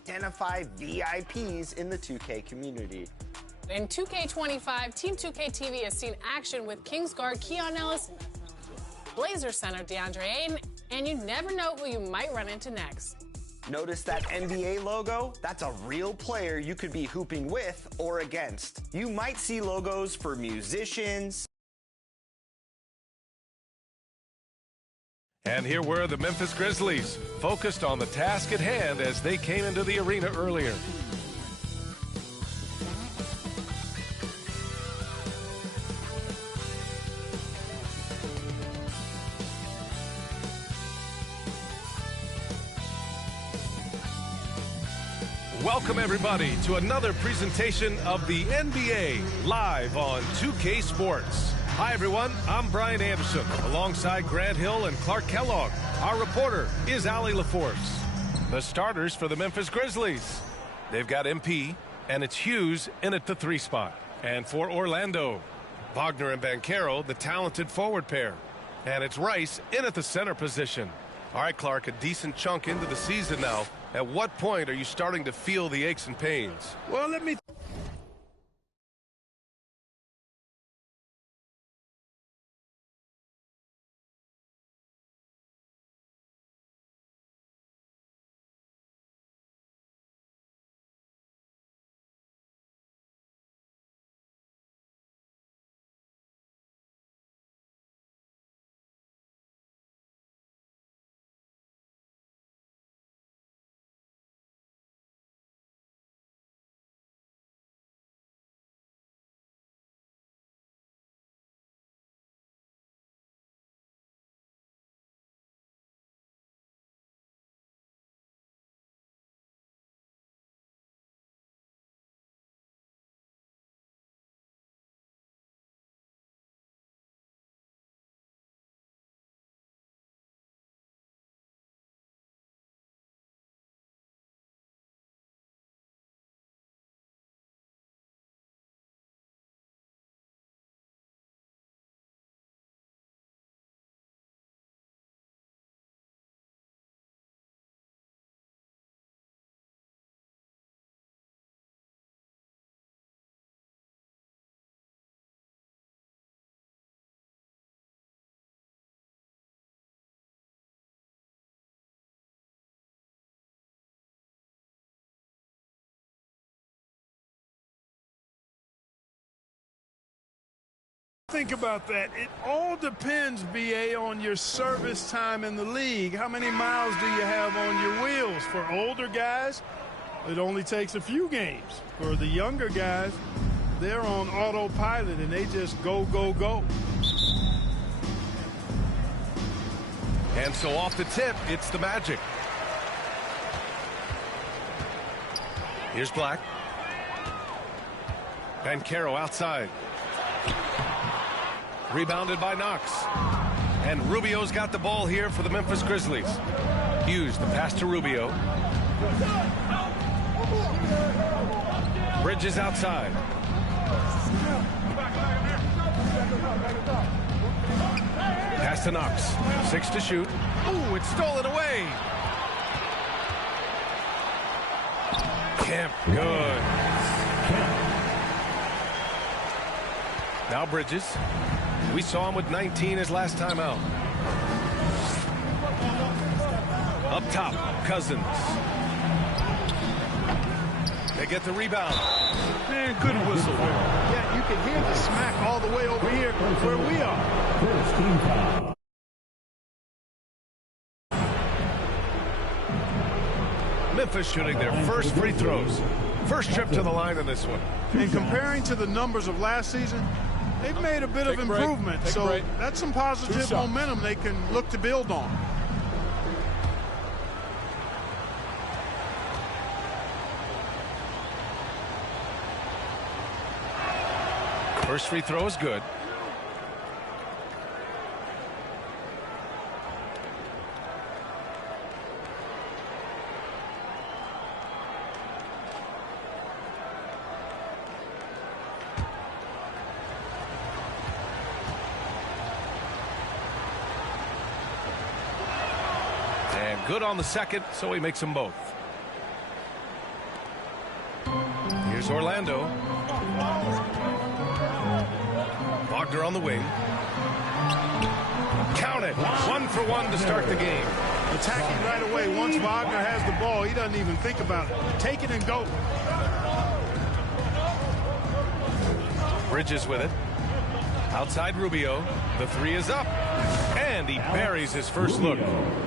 identify VIPs in the 2K community. In 2K25, Team 2K TV has seen action with Kingsguard Keon Ellis, Blazer center DeAndre Ayton, and you never know who you might run into next. Notice that NBA logo? That's a real player you could be hooping with or against. You might see logos for musicians. And here were the Memphis Grizzlies, focused on the task at hand as they came into the arena earlier. Welcome, everybody, to another presentation of the NBA live on 2K Sports. Hi, everyone. I'm Brian Anderson, alongside Grant Hill and Clark Kellogg. Our reporter is Allie LaForce. The starters for the Memphis Grizzlies. They've got MP, and it's Hughes in at the 3 spot. And for Orlando, Wagner and Banchero, the talented forward pair. And it's Rice in at the center position. All right, Clark, a decent chunk into the season now. At what point are you starting to feel the aches and pains? Well, let me... Think about that. It all depends, BA, on your service time in the league. How many miles do you have on your wheels? For older guys, it only takes a few games. For the younger guys, they're on autopilot and they just go, go, go. And so off the tip, it's the Magic. Here's Black. Banchero outside. Rebounded by Knox. And Rubio's got the ball here for the Memphis Grizzlies. Hughes, the pass to Rubio. Bridges outside. Pass to Knox. 6 to shoot. Ooh, it's stolen away. Kemp, good. Now Bridges. We saw him with 19 his last time out. Up top, Cousins. They get the rebound. Man, good whistle there. Yeah, you can hear the smack all the way over here where we are. Memphis shooting their first free throws. First trip to the line in this one. And comparing to the numbers of last season, they've made a bit of improvement. So that's some positive momentum they can look to build on. First free throw is good. And good on the second, so he makes them both. Here's Orlando. Wagner on the wing. Count it. 1 for 1 to start the game. Attacking right away. Once Wagner has the ball, he doesn't even think about it. Take it and go. Bridges with it. Outside Rubio. The 3 is up. And he buries his first look.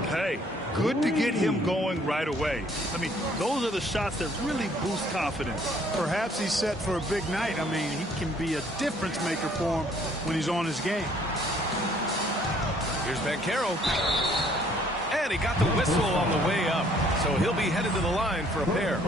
Hey, good to get him going right away. I mean, those are the shots that really boost confidence. Perhaps he's set for a big night. I mean, he can be a difference maker for him when he's on his game. Here's Banchero. And he got the whistle on the way up. So he'll be headed to the line for a pair.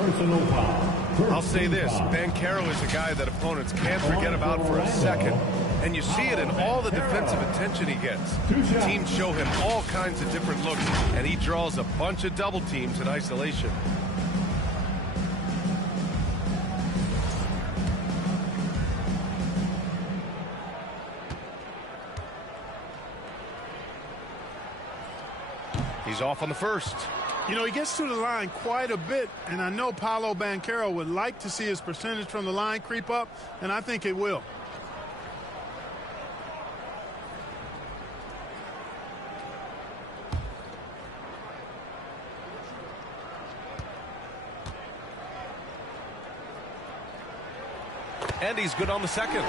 I'll say this. Banchero is a guy that opponents can't forget about for a second. And you see it in all the defensive attention he gets. Teams show him all kinds of different looks, and he draws a bunch of double teams in isolation. He's off on the first. You know, he gets to the line quite a bit, and I know Paolo Banchero would like to see his percentage from the line creep up, and I think it will. And he's good on the second.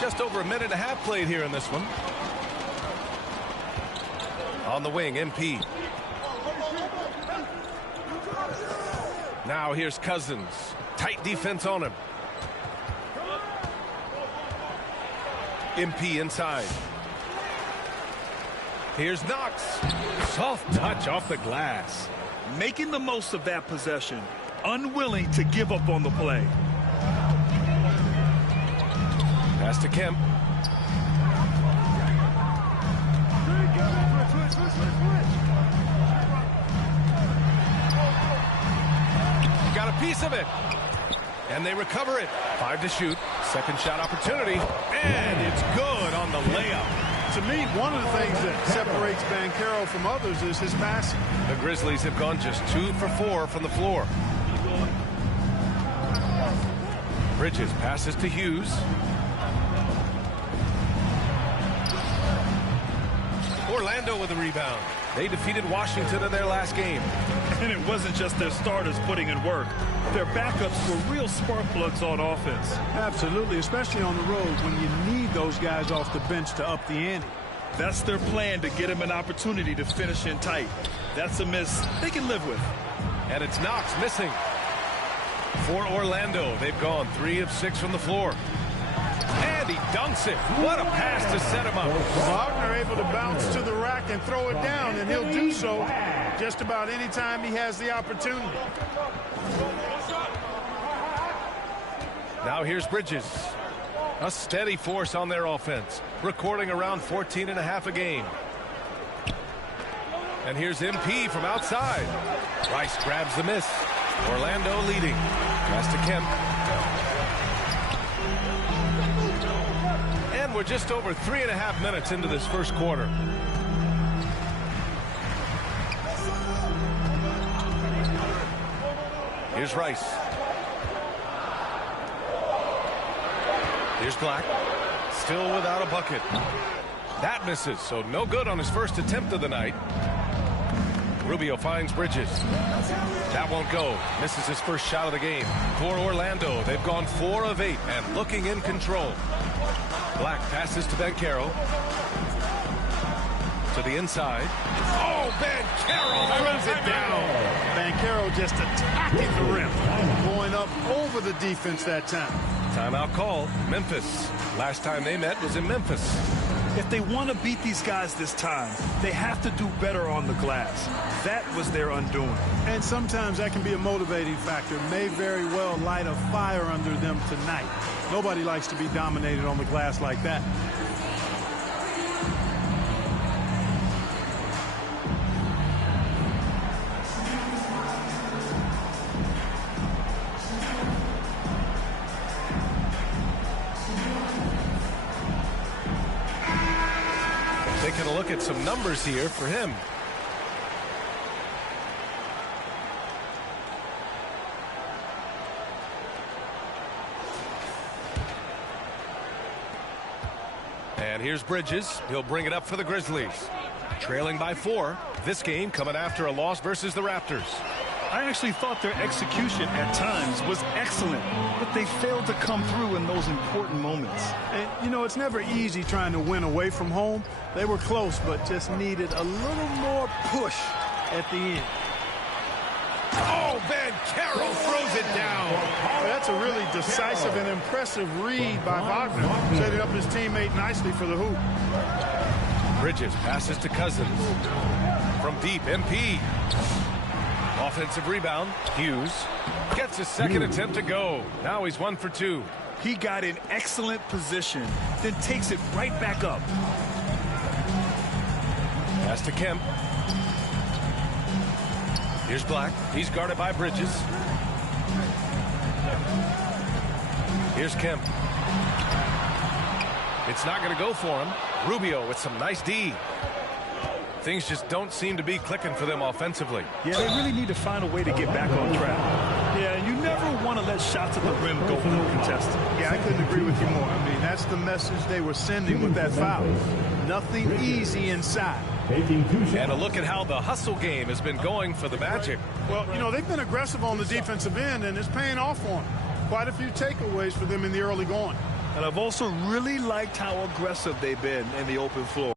Just over a minute and a half played here in this one. On the wing, MP. Now here's Cousins. Tight defense on him. MP inside. Here's Knox. Soft touch off the glass. Making the most of that possession. Unwilling to give up on the play. Pass to Kemp. Got a piece of it. And they recover it. 5 to shoot. Second shot opportunity. And it's good on the layup. To me, one of the things that separates Banchero from others is his passing. The Grizzlies have gone just 2 for 4 from the floor. Bridges passes to Hughes. Orlando with a rebound. They defeated Washington in their last game. And it wasn't just their starters putting in work. Their backups were real spark plugs on offense. Absolutely, especially on the road when you need those guys off the bench to up the ante. That's their plan, to get him an opportunity to finish in tight. That's a miss they can live with. And it's Knox missing. For Orlando, they've gone 3 of 6 from the floor. And he dunks it. What a pass to set him up. Wagner able to bounce to the rack and throw it down, and he'll do so just about any time he has the opportunity. Now here's Bridges. A steady force on their offense, recording around 14.5 a game. And here's MP from outside. Rice grabs the miss. Orlando leading. Pass to Kemp. And we're just over 3.5 minutes into this first quarter. Here's Rice. Here's Black. Still without a bucket. That misses, so no good on his first attempt of the night. Rubio finds Bridges. That won't go. Misses his first shot of the game. For Orlando, they've gone 4 of 8 and looking in control. Black passes to Banchero. To the inside. Oh, Banchero throws it down. Banchero just attacking the rim. Going up over the defense that time. Timeout call. Memphis. Last time they met was in Memphis. If they want to beat these guys this time, they have to do better on the glass. That was their undoing. And sometimes that can be a motivating factor. May very well light a fire under them tonight. Nobody likes to be dominated on the glass like that. Taking a look at some numbers here for him. And here's Bridges. He'll bring it up for the Grizzlies. Trailing by 4. This game coming after a loss versus the Raptors. I actually thought their execution at times was excellent, but they failed to come through in those important moments. And, you know, it's never easy trying to win away from home. They were close, but just needed a little more push at the end. Oh, Van Caro throws it down. Well, that's a really decisive and impressive read by Wagner, setting up his teammate nicely for the hoop. Bridges passes to Cousins. From deep, MP. Offensive rebound. Hughes gets his second attempt to go. Now he's 1 for 2. He got in excellent position, then takes it right back up. Pass to Kemp. Here's Black. He's guarded by Bridges. Here's Kemp. It's not going to go for him. Rubio with some nice D. Things just don't seem to be clicking for them offensively. Yeah, they really need to find a way to get back on track. Yeah, you never want to let shots at the rim go uncontested. Yeah, I couldn't agree with you more. I mean, that's the message they were sending with that foul. Nothing easy inside. And a look at how the hustle game has been going for the Magic. Well, you know, they've been aggressive on the defensive end, and it's paying off for them. Quite a few takeaways for them in the early going. And I've also really liked how aggressive they've been in the open floor.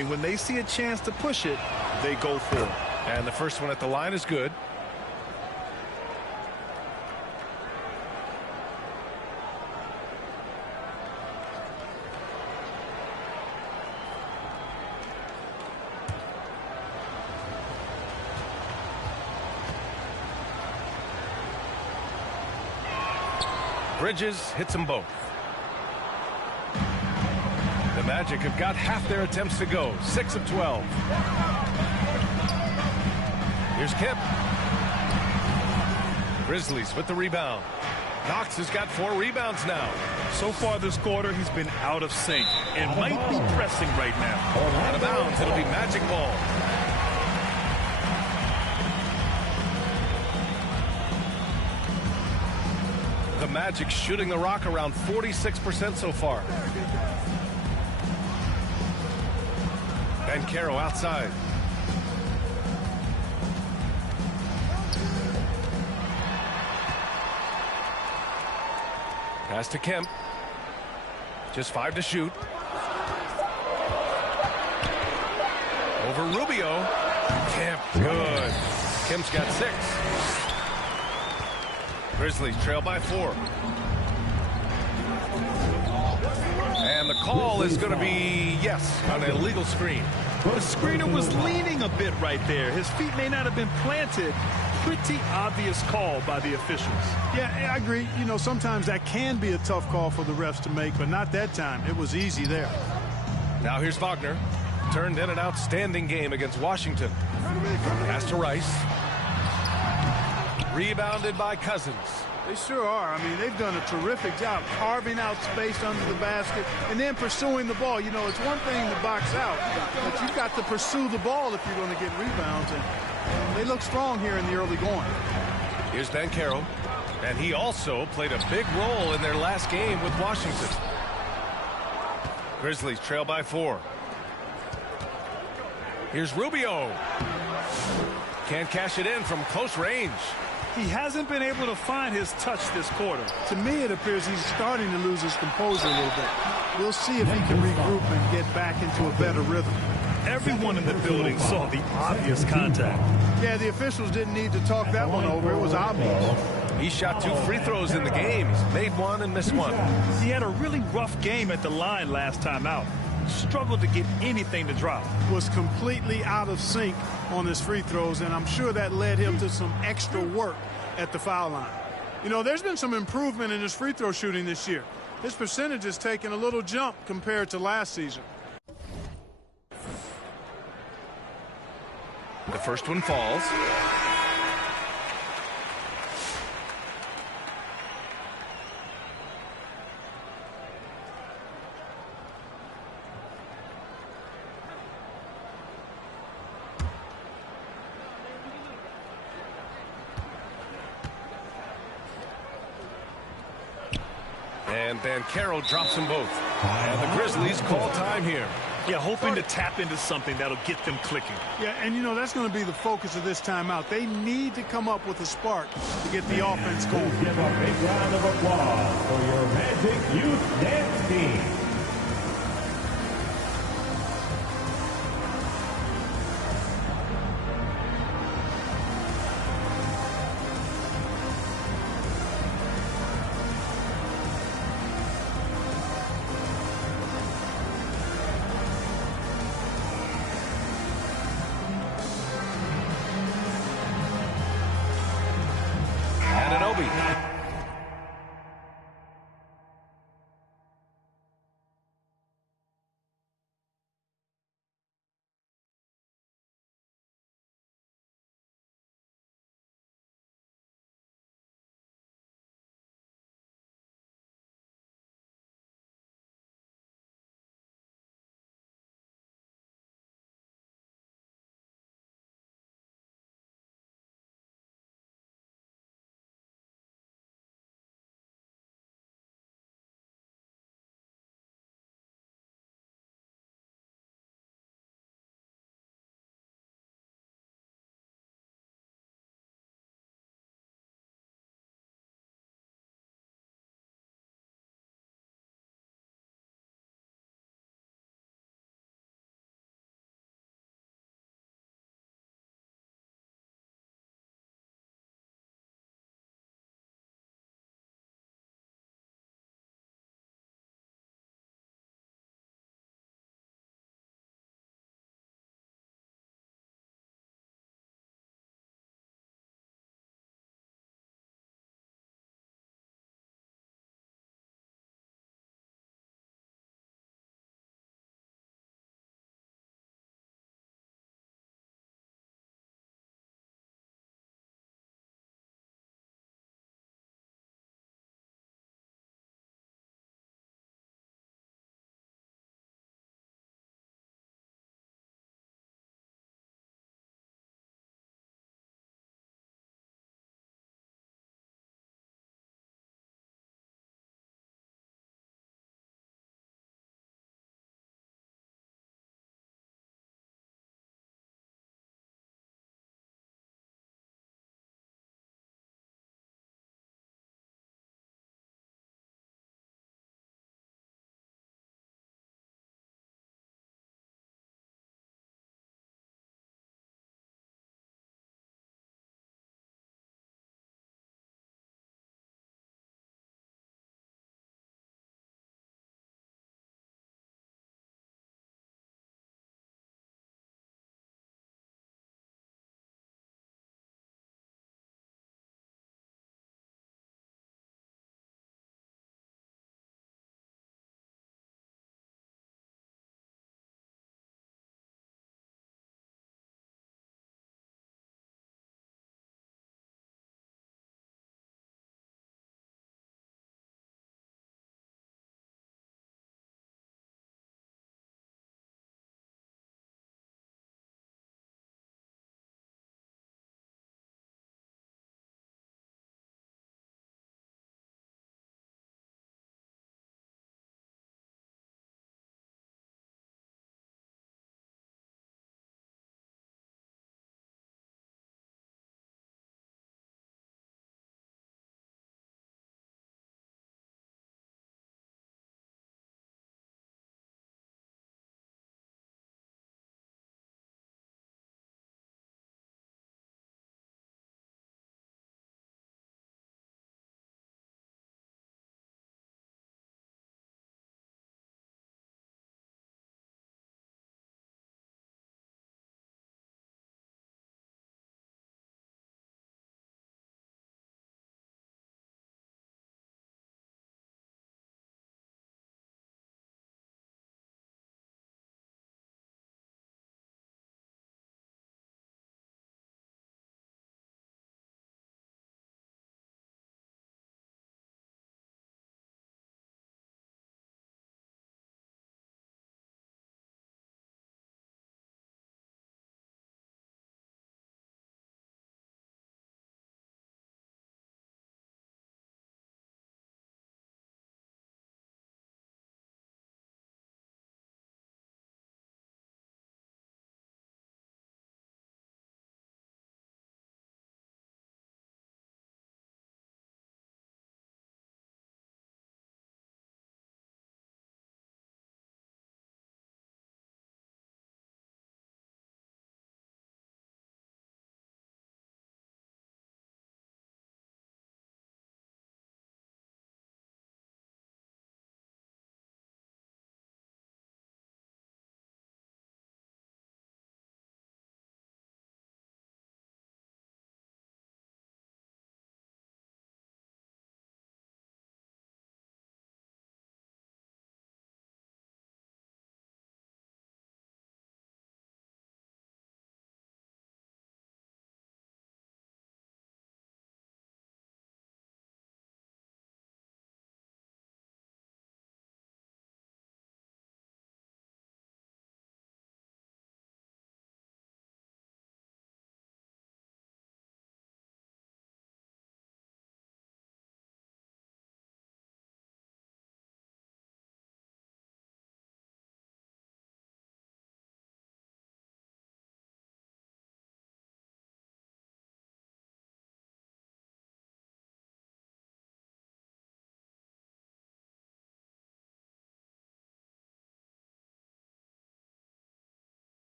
mean, when they see a chance to push it, they go for it. And the first one at the line is good. Bridges hits them both. The Magic have got half their attempts to go. 6 of 12. Here's Kemp. Grizzlies with the rebound. Knox has got 4 rebounds now. So far this quarter, he's been out of sync and might be pressing right now. Out of bounds, it'll be Magic ball. The Magic shooting the rock around 46% so far. Banchero outside. Pass to Kemp. Just 5 to shoot. Over Rubio. Kemp, good. Kemp's got 6. Grizzlies trail by 4. And the call is going to be, yes, on an illegal screen. The screener was leaning a bit right there. His feet may not have been planted. Pretty obvious call by the officials. Yeah, I agree. You know, sometimes that can be a tough call for the refs to make, but not that time. It was easy there. Now here's Wagner. Turned in an outstanding game against Washington. Pass to Rice. Rebounded by Cousins. They sure are. I mean, they've done a terrific job carving out space under the basket and then pursuing the ball. You know, it's one thing to box out, but you've got to pursue the ball if you're going to get rebounds. And they look strong here in the early going. Here's Banchero. And he also played a big role in their last game with Washington. Grizzlies trail by 4. Here's Rubio. Can't cash it in from close range. He hasn't been able to find his touch this quarter. To me, it appears he's starting to lose his composure a little bit. We'll see if he can regroup and get back into a better rhythm. Everyone in the building saw the obvious contact. Yeah, the officials didn't need to talk that one over. It was obvious. He shot 2 free throws in the game. He's made 1 and missed 1. He had a really rough game at the line last time out. Struggled to get anything to drop. Was completely out of sync on his free throws, and I'm sure that led him to some extra work at the foul line. You know, there's been some improvement in his free throw shooting this year. His percentage has taken a little jump compared to last season. The first one falls. And Banchero drops them both. And the Grizzlies call time here. Yeah, hoping to tap into something that'll get them clicking. Yeah, and you know, that's going to be the focus of this timeout. They need to come up with a spark to get the offense going. Give a big round of applause for your Magic Youth Dance Team.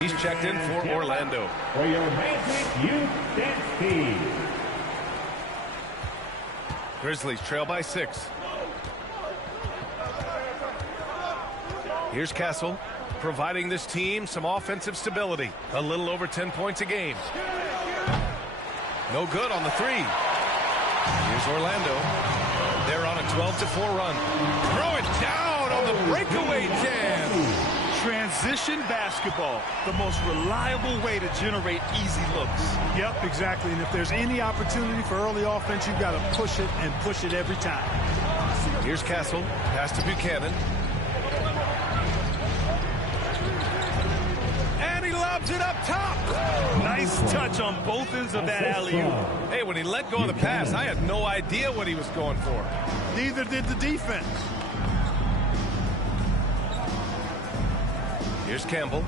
He's checked in for Orlando. For your Magic Youth Dance Team. Grizzlies trail by 6. Here's Castle, providing this team some offensive stability. A little over 10 points a game. No good on the 3. Here's Orlando. They're on a 12-4 run. Throw it down on the breakaway jam. Transition basketball, the most reliable way to generate easy looks. Yep, exactly. And if there's any opportunity for early offense, you've got to push it and push it every time. Here's Castle. Pass to Buchanan. And he lobs it up top. Nice touch on both ends of that alley-oop. Hey, when he let go of the pass, I had no idea what he was going for. Neither did the defense. Here's Campbell.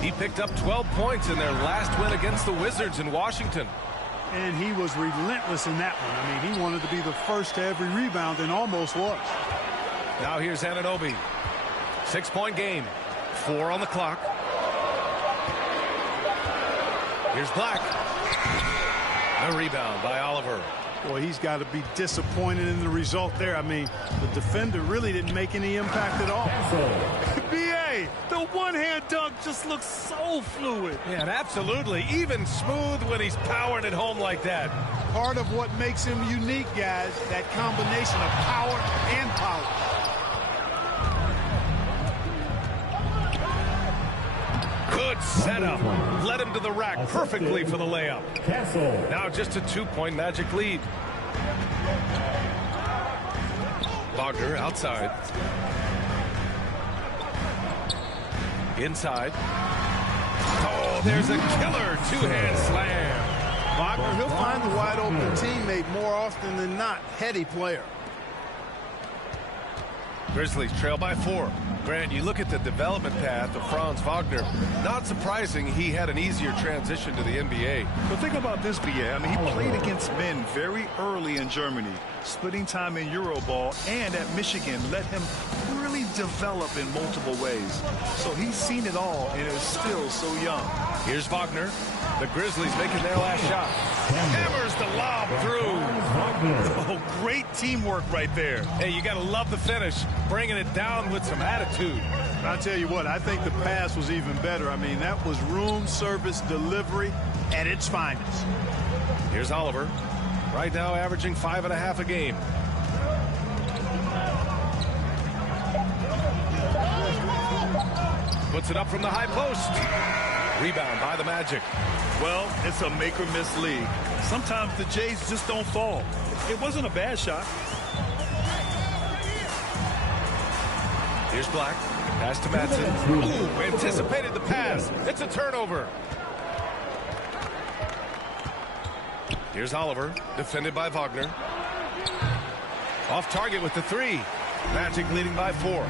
He picked up 12 points in their last win against the Wizards in Washington. And he was relentless in that one. I mean, he wanted to be the first to every rebound and almost was. Now here's Anunoby. 6-point game. 4 on the clock. Here's Black. A rebound by Oliver. Boy, he's got to be disappointed in the result there. I mean, the defender really didn't make any impact at all. B.A., the one-hand dunk just looks so fluid. Yeah, and absolutely. Even smooth when he's powering it home like that. Part of what makes him unique, guys, that combination of power and power. Good setup. Led him to the rack perfectly for the layup. Now just a 2-point Magic lead. Wagner outside. Inside. Oh, there's a killer two-hand slam. Wagner, he'll find the wide open teammate more often than not. Heady player. Grizzlies trail by 4. Grant, you look at the development path of Franz Wagner. Not surprising he had an easier transition to the NBA. But think about this, B.A. I mean, he played against men very early in Germany, splitting time in Euroball, and at Michigan let him really develop in multiple ways. So he's seen it all and is still so young. Here's Wagner. The Grizzlies making their last shot. Hammers the lob through. Oh, great teamwork right there. Hey, you got to love the finish. Bringing it down with some attitude. I'll tell you what, I think the pass was even better. I mean, that was room service delivery at its finest. Here's Oliver. Right now averaging 5.5 a game. Puts it up from the high post. Rebound by the Magic. Well, it's a make-or-miss league. Sometimes the Jays just don't fall. It wasn't a bad shot. Here's Black. Pass to Madsen. Ooh, anticipated the pass. It's a turnover. Here's Oliver. Defended by Wagner. Off target with the 3. Magic leading by 4.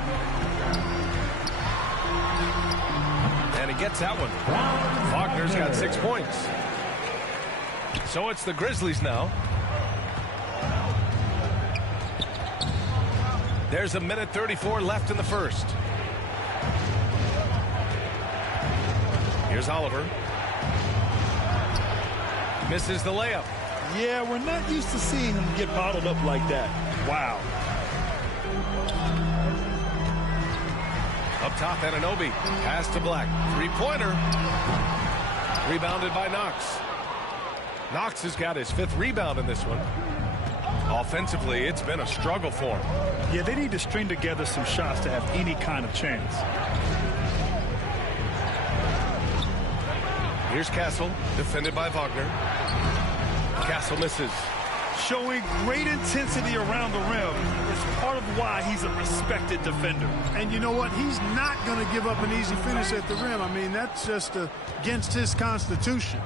And he gets that one. Wagner's got 6 points. So it's the Grizzlies now. There's a minute 34 left in the first. Here's Oliver. Misses the layup. Yeah, we're not used to seeing him get bottled up like that. Wow. Up top, Anunoby. Pass to Black. 3-pointer. Rebounded by Knox. Knox has got his 5th rebound in this one. Offensively, it's been a struggle for him. Yeah, they need to string together some shots to have any kind of chance. Here's Castle, defended by Wagner. Castle misses. Showing great intensity around the rim is part of why he's a respected defender. And you know what? He's not going to give up an easy finish at the rim. I mean, that's just against his constitution.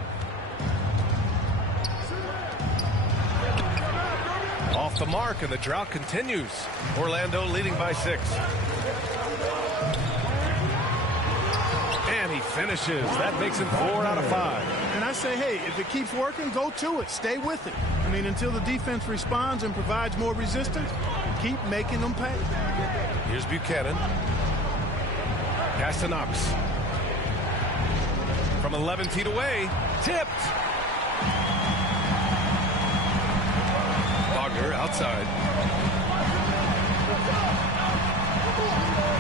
Off the mark, and the drought continues. Orlando leading by 6. And he finishes. That makes it 4 out of 5. And I say, hey, if it keeps working, go to it. Stay with it. I mean, until the defense responds and provides more resistance, keep making them pay. Here's Buchanan. Pass to Knox. From 11 feet away. Tipped. Wagner outside.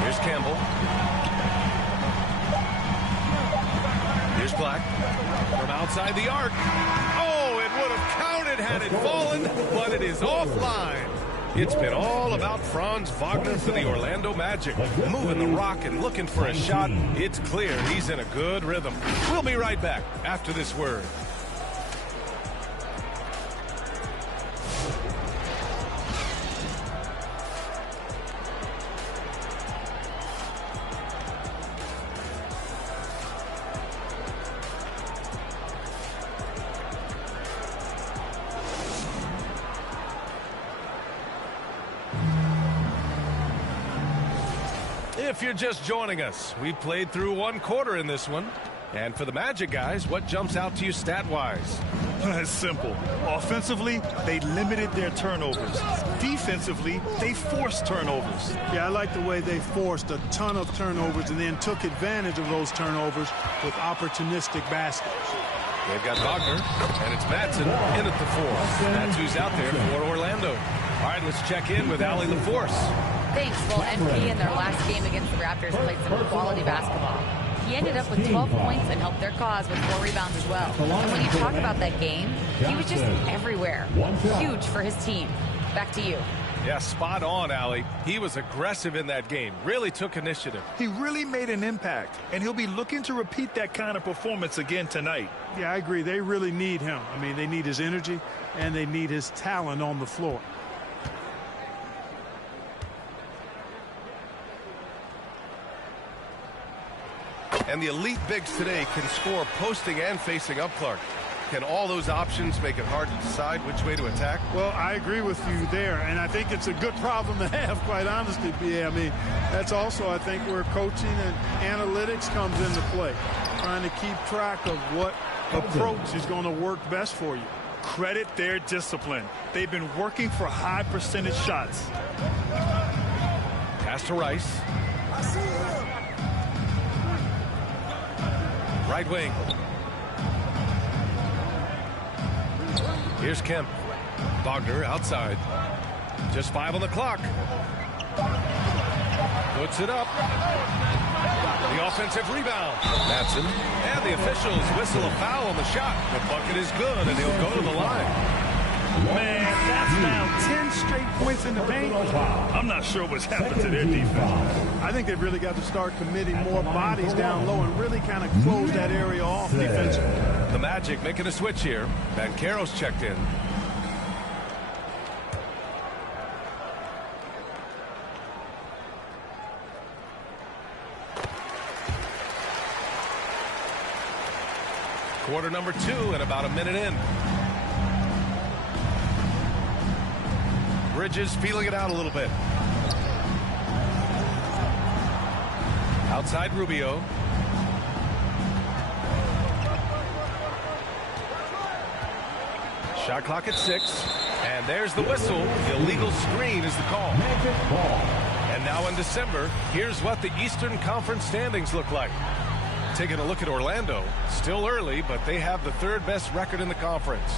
Here's Campbell. Here's Black. From outside the arc. Oh, it would have counted had it fallen, but it is offline. It's been all about Franz Wagner for the Orlando Magic. Moving the rock and looking for a shot. It's clear he's in a good rhythm. We'll be right back after this word. If you're just joining us, we played through one quarter in this one. And for the Magic guys, what jumps out to you stat-wise? It's simple. Offensively, they limited their turnovers. Defensively, they forced turnovers. Yeah, I like the way they forced a ton of turnovers and then took advantage of those turnovers with opportunistic baskets. They've got Wagner, and it's Madsen in at the 4. That's who's out there for Orlando. All right, let's check in with Allie LaForce. Thanks. Well, MP in their last game against the Raptors played some quality basketball. He ended up with 12 points and helped their cause with 4 rebounds as well. And when you talk about that game, he was just everywhere. Huge for his team. Back to you. Yeah, spot on, Allie. He was aggressive in that game. Really took initiative. He really made an impact, and he'll be looking to repeat that kind of performance again tonight. Yeah, I agree. They really need him. I mean, they need his energy, and they need his talent on the floor. And the elite bigs today can score posting and facing up, Clark. Can all those options make it hard to decide which way to attack? Well, I agree with you there, and I think it's a good problem to have, quite honestly, BA. I mean, that's also, I think, where coaching and analytics comes into play, trying to keep track of what approach is going to work best for you. Credit their discipline. They've been working for high percentage shots. Pass to Rice. Right wing. Here's Kemp. Wagner outside. Just 5 on the clock. Puts it up. The offensive rebound. Madsen. And the officials whistle a foul on the shot. The bucket is good, and he'll go to the line. Man, that's now 10 straight points in the paint. I'm not sure what's happened to their defense. I think they've really got to start committing more bodies down low and really kind of close that area off defensively. The Magic making a switch here. Banchero's checked in. Quarter number 2 and about a minute in. Bridges feeling it out a little bit. Outside Rubio. Shot clock at 6. And there's the whistle. The illegal screen is the call. And now in December, here's what the Eastern Conference standings look like. Taking a look at Orlando. Still early, but they have the 3rd best record in the conference.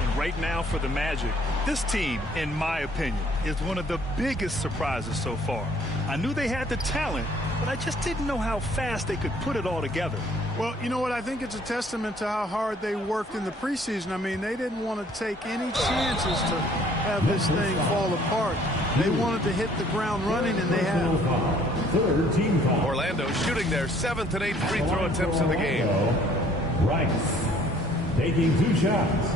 And right now for the Magic, this team, in my opinion, is one of the biggest surprises so far. I knew they had the talent, but I just didn't know how fast they could put it all together. Well, you know what? I think it's a testament to how hard they worked in the preseason. I mean, they didn't want to take any chances to have this thing fall apart. They wanted to hit the ground running, and they have. Orlando shooting their 7th and 8th free throw attempts of the game. Rice taking 2 shots.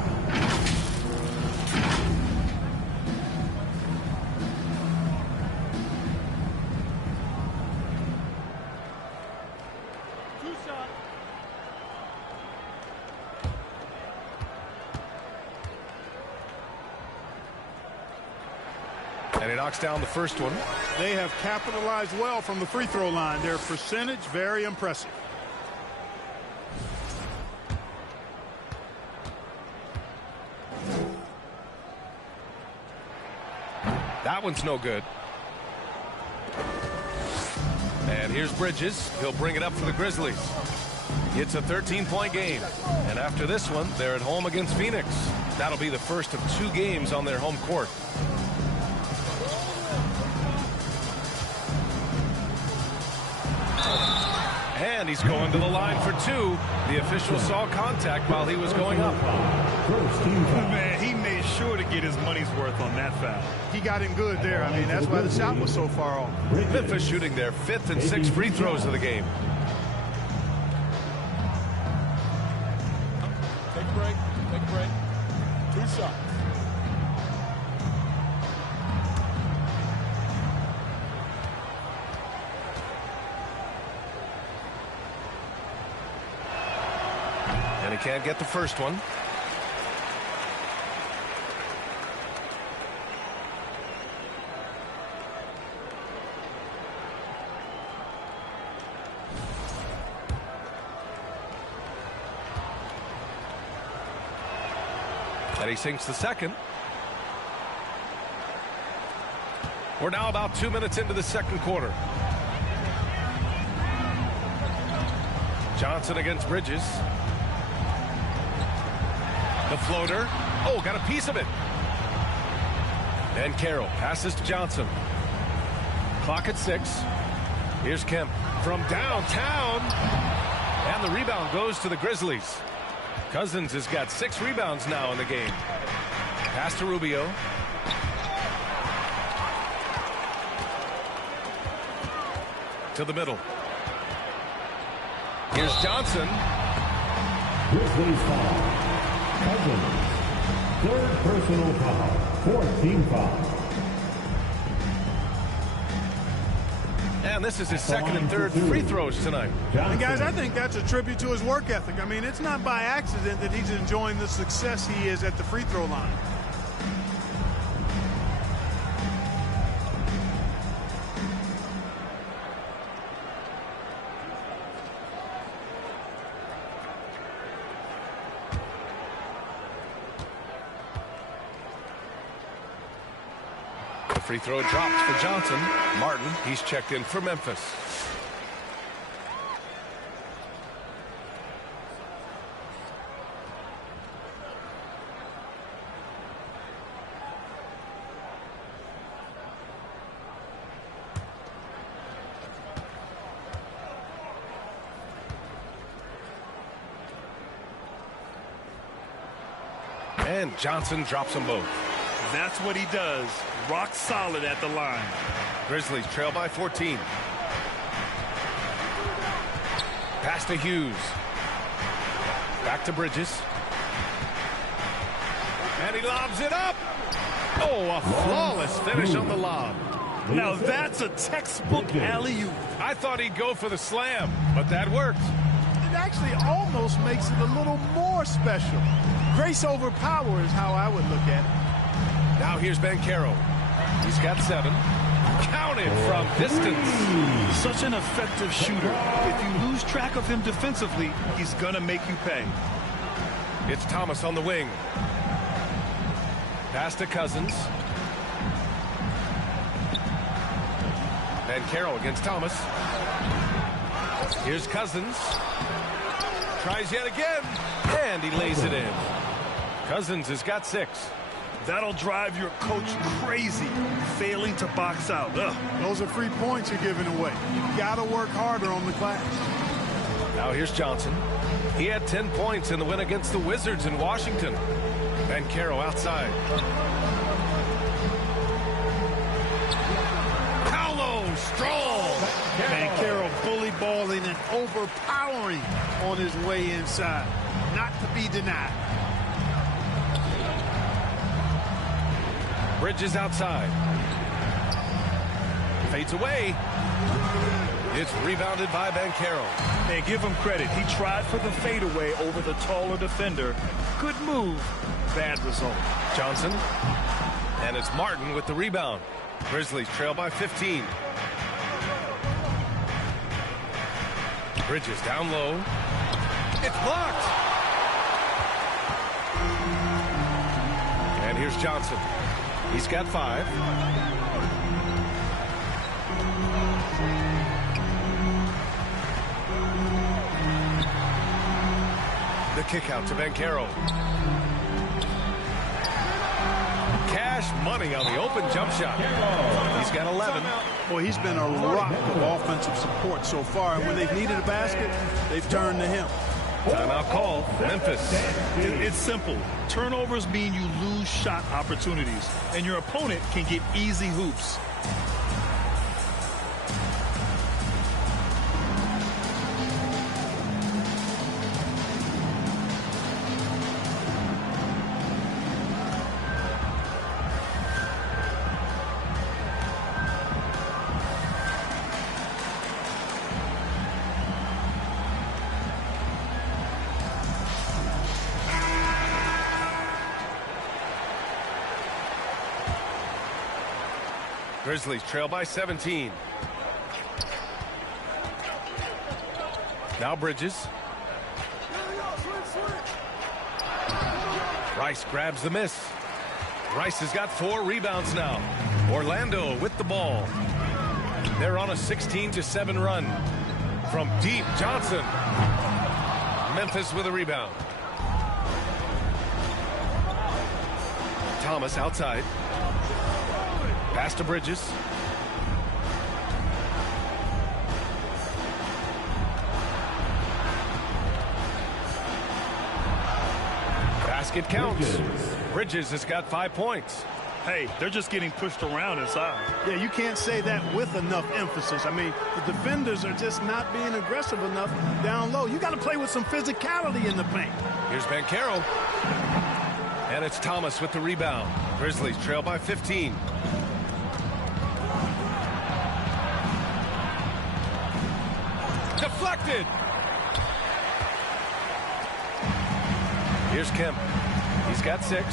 And he knocks down the first one. They have capitalized well from the free throw line. Their percentage, very impressive. That one's no good. And here's Bridges. He'll bring it up for the Grizzlies. It's a 13-point game. And after this one, they're at home against Phoenix. That'll be the first of 2 games on their home court. And he's going to the line for 2. The official saw contact while he was going up. Man, he made sure to get his money's worth on that foul. He got him good there. I mean, that's why the shot was so far off. Memphis shooting their 5th and 6th free throws of the game. Take a break. Take a break. 2 shots. And he can't get the first one. And he sinks the second. We're now about 2 minutes into the second quarter. Johnson against Bridges. The floater. Oh, got a piece of it. And Carroll passes to Johnson. Clock at 6. Here's Kemp from downtown. And the rebound goes to the Grizzlies. Cousins has got 6 rebounds now in the game. Pass to Rubio. To the middle. Here's Johnson. Grizzlies foul. Cousins. 3rd personal foul. 4th team foul. And this is his 2nd and 3rd free throws tonight. And guys, I think that's a tribute to his work ethic. I mean, it's not by accident that he's enjoying the success he is at the free throw line. Free throw dropped for Johnson. Martin, he's checked in for Memphis. And Johnson drops them both. That's what he does. Rock solid at the line. Grizzlies trail by 14. Pass to Hughes. Back to Bridges. And he lobs it up. Oh, a flawless finish on the lob. Now that's a textbook alley-oop. I thought he'd go for the slam, but that worked. It actually almost makes it a little more special. Grace over power is how I would look at it. Now here's Banchero. He's got 7. Counted from distance. Such an effective shooter. If you lose track of him defensively, he's going to make you pay. It's Thomas on the wing. Pass to Cousins. Banchero against Thomas. Here's Cousins. Tries yet again. And he lays it in. Cousins has got 6. That'll drive your coach crazy, failing to box out. Ugh. Those are free points you're giving away. You've got to work harder on the glass. Now here's Johnson. He had 10 points in the win against the Wizards in Washington. Banchero outside. Paolo strong. Banchero bully balling and overpowering on his way inside. Not to be denied. Bridges outside. Fades away. It's rebounded by Banchero. Hey, give him credit. He tried for the fadeaway over the taller defender. Good move. Bad result. Johnson. And it's Martin with the rebound. Grizzlies trail by 15. Bridges down low. It's blocked. And here's Johnson. He's got 5. The kick out to Banchero. Cash money on the open jump shot. He's got 11. Boy, he's been a rock of offensive support so far, and when they've needed a basket, they've turned to him. Timeout call, Memphis. It's simple. Turnovers mean you lose shot opportunities, and your opponent can get easy hoops. Grizzlies trail by 17. Now Bridges. Rice grabs the miss. Rice has got 4 rebounds now. Orlando with the ball. They're on a 16-7 run. From deep, Johnson. Memphis with a rebound. Thomas outside. Pass to Bridges. Basket counts. Bridges has got 5 points. Hey, they're just getting pushed around inside. Yeah, you can't say that with enough emphasis. I mean, the defenders are just not being aggressive enough down low. You got to play with some physicality in the paint. Here's Banchero. And it's Thomas with the rebound. Grizzlies trail by 15. Deflected. Here's Kemp. He's got 6.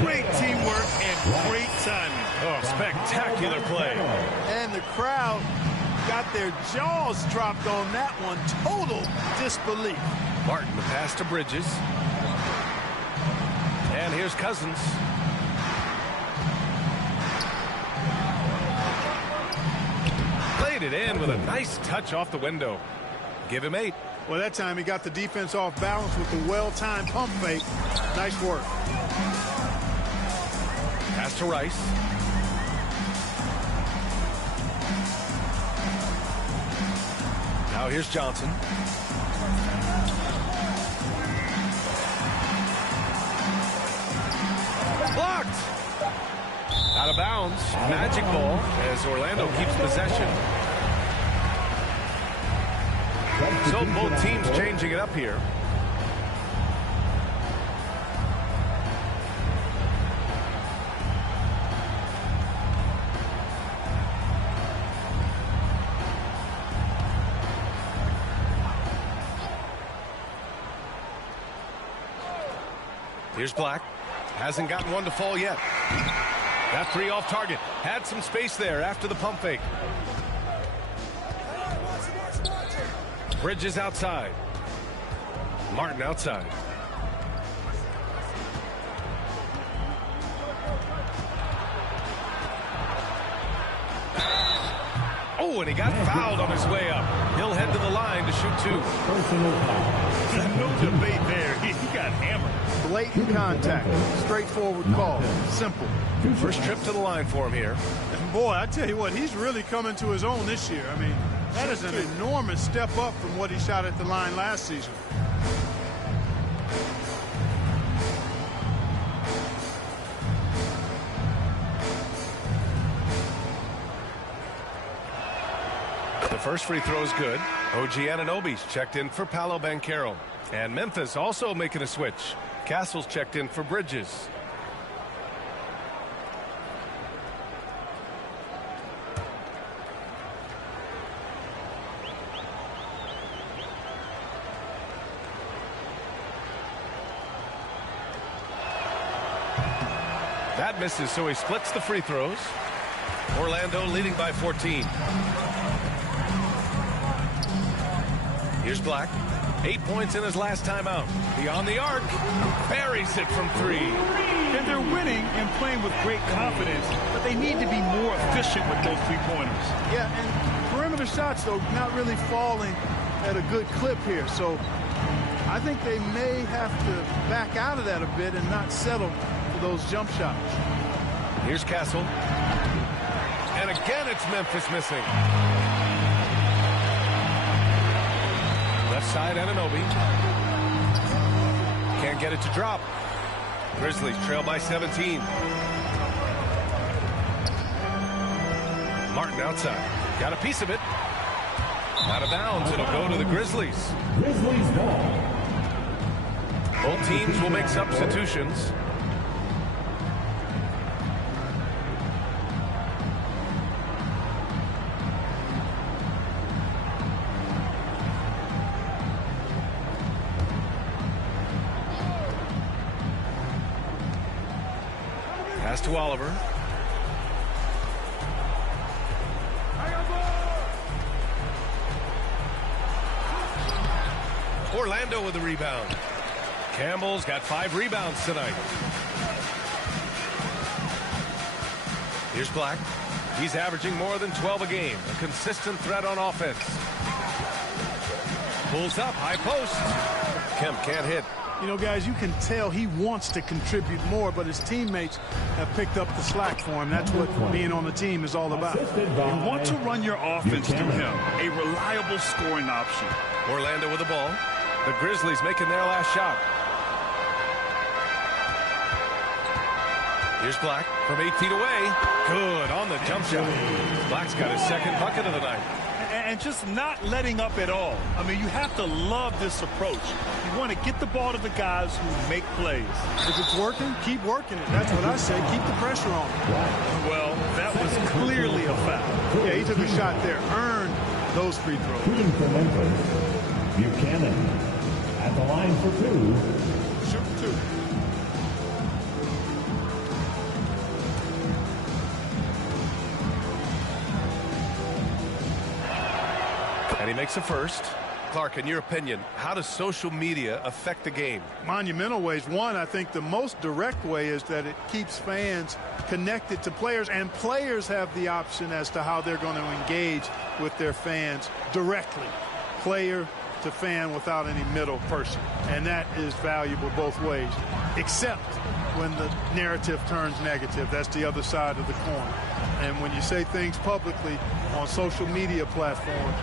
Great teamwork and great timing. Oh, spectacular play. And the crowd got their jaws dropped on that one. Total disbelief. Martin, the pass to Bridges. And here's Cousins. Played it in with a nice touch off the window. Give him 8. Well, that time he got the defense off balance with the well-timed pump fake. Nice work. Pass to Rice. Now here's Johnson. Blocked. Out of bounds. Magic ball as Orlando keeps possession. So both teams changing it up here. Here's Black. Hasn't gotten one to fall yet. Got 3 off target. Had some space there after the pump fake. Bridges outside. Martin outside. Oh, and he got fouled on his way up. He'll head to the line to shoot 2. No debate there. He got hammered. Blatant contact. Straightforward call. Simple. First trip to the line for him here. And boy, I tell you what, he's really coming to his own this year. I mean, that is an enormous step up from what he shot at the line last season. The first free throw is good. OG Anunoby's checked in for Paolo Banchero. And Memphis also making a switch. Castle's checked in for Bridges. That misses, so he splits the free throws. Orlando leading by 14. Here's Black. 8 points in his last time out. Beyond the arc. Buries it from 3. And they're winning and playing with great confidence, but they need to be more efficient with those 3-pointers. Yeah, and perimeter shots, though, not really falling at a good clip here. So I think they may have to back out of that a bit and not settle for those jump shots. Here's Castle. And again, it's Memphis missing. Left side, Anunoby. Can't get it to drop. Grizzlies trail by 17. Martin outside. Got a piece of it. Out of bounds. It'll go to the Grizzlies. Grizzlies ball. Both teams will make substitutions. Pass to Oliver. Orlando with the rebound. Campbell's got 5 rebounds tonight. Here's Black. He's averaging more than 12 a game. A consistent threat on offense. Pulls up, high post. Kemp can't hit. You know, guys, you can tell he wants to contribute more, but his teammates have picked up the slack for him. That's what being on the team is all about. You want to run your offense through him. A reliable scoring option. Orlando with the ball. The Grizzlies making their last shot. Here's Black from 8 feet away. Good on the jump shot. Black's got his second bucket of the night. And just not letting up at all. I mean, you have to love this approach. You want to get the ball to the guys who make plays. If it's working, keep working it. That's what I say. Keep the pressure on. Well, that was clearly a foul. Yeah, he took a shot there. Earned those free throws. Shooting for Memphis, Buchanan. At the line for 2. Shoot 2. And he makes a first. Clark, in your opinion, how does social media affect the game? Monumental ways. One, I think the most direct way is that it keeps fans connected to players, and players have the option as to how they're going to engage with their fans directly. Player to fan without any middle person. And that is valuable both ways, except when the narrative turns negative. That's the other side of the coin. And when you say things publicly on social media platforms,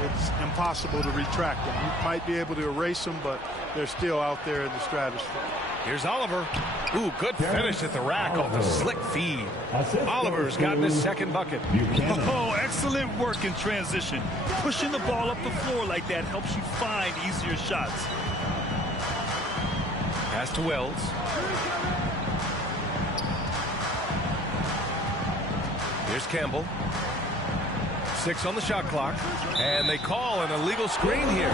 it's impossible to retract them. You might be able to erase them, but they're still out there in the stratosphere. Here's Oliver. Ooh, good finish at the rack off the slick feed. Oliver's gotten his second bucket. Oh, excellent work in transition. Pushing the ball up the floor like that helps you find easier shots. Pass to Wells. Here's Campbell. 6 on the shot clock. And they call an illegal screen here.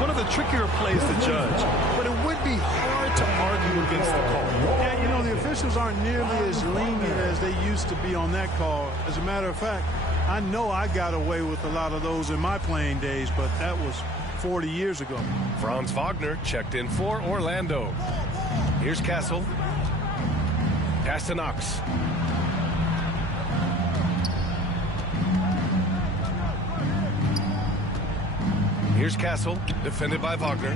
One of the trickier plays to judge, but it would be hard to argue against the call. Yeah, you know, the officials aren't nearly as lenient as they used to be on that call. As a matter of fact, I know I got away with a lot of those in my playing days, but that was 40 years ago. Franz Wagner checked in for Orlando. Here's Castle. Pass to Knox. Here's Castle, defended by Wagner.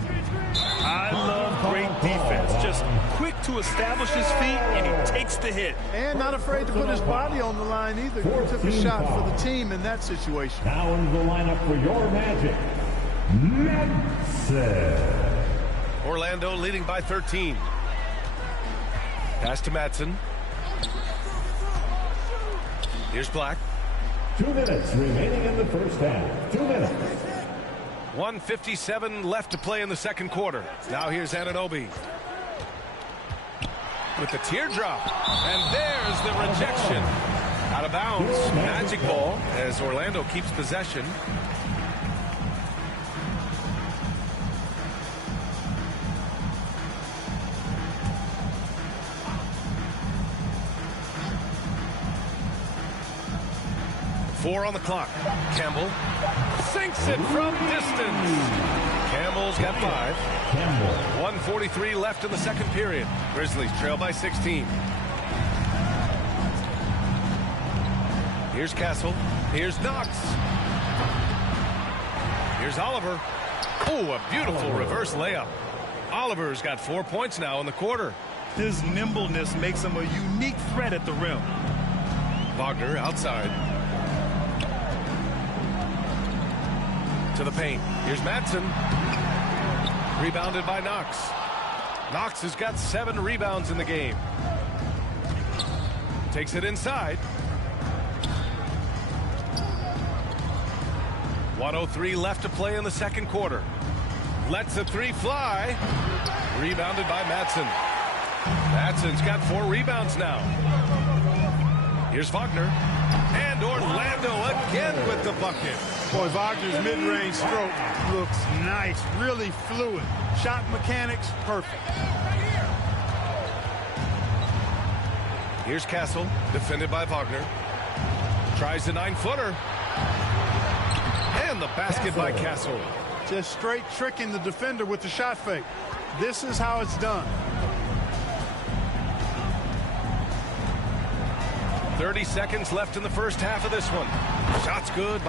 I love great defense. Just quick to establish his feet, and he takes the hit. And not afraid to put his body on the line either. He took a shot for the team in that situation. Now in the lineup for your Magic, Madsen. Orlando leading by 13. Pass to Madsen. Here's Black. 2 minutes remaining in the first half. 2 minutes. 1:57 left to play in the second quarter. Now here's Anunoby with the teardrop. And there's the rejection. Out of bounds. Magic ball as Orlando keeps possession. Four on the clock. Campbell sinks it from distance. Campbell's got 5. 1:43 left in the second period. Grizzlies trail by 16. Here's Castle. Here's Knox. Here's Oliver. Oh, a beautiful reverse layup. Oliver's got 4 points now in the quarter. His nimbleness makes him a unique threat at the rim. Wagner outside. To the paint. Here's Madsen. Rebounded by Knox. Knox has got 7 rebounds in the game. Takes it inside. 1:03 left to play in the second quarter. Lets the 3 fly. Rebounded by Madsen. Madsen's got 4 rebounds now. Here's Wagner. And Orlando again with the bucket. Boy, Wagner's mid-range stroke looks nice, really fluid. Shot mechanics, perfect. Here's Castle, defended by Wagner. Tries the 9-footer. And the basket by Castle. Just straight tricking the defender with the shot fake. This is how it's done. 30 seconds left in the first half of this one. Shot's good.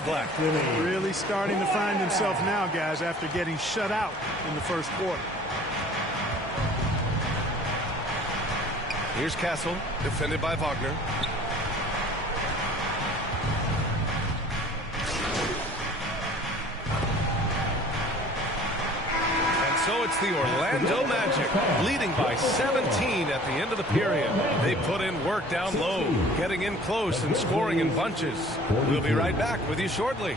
5 left. Really starting to find himself now, guys, after getting shut out in the first quarter. Here's Castle, defended by Wagner. So it's the Orlando Magic, leading by 17 at the end of the period. They put in work down low, getting in close and scoring in bunches. We'll be right back with you shortly.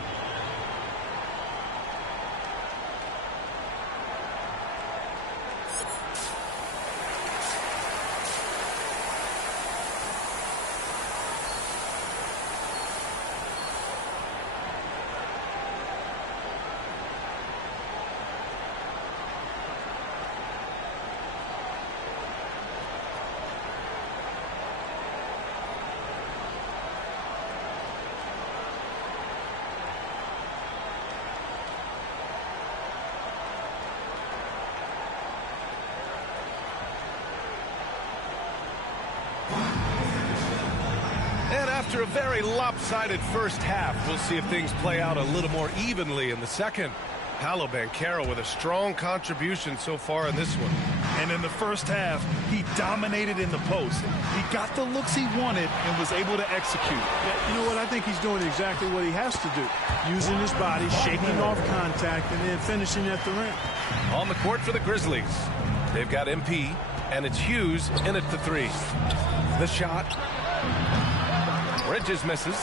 After a very lopsided first half, we'll see if things play out a little more evenly in the second. Paolo Banchero with a strong contribution so far in this one. And in the first half, he dominated in the post. He got the looks he wanted and was able to execute. Yeah, you know what? I think he's doing exactly what he has to do. Using his body, shaking off contact, and then finishing at the rim. On the court for the Grizzlies. They've got MP, and it's Hughes in at the 3. The shot. Bridges misses.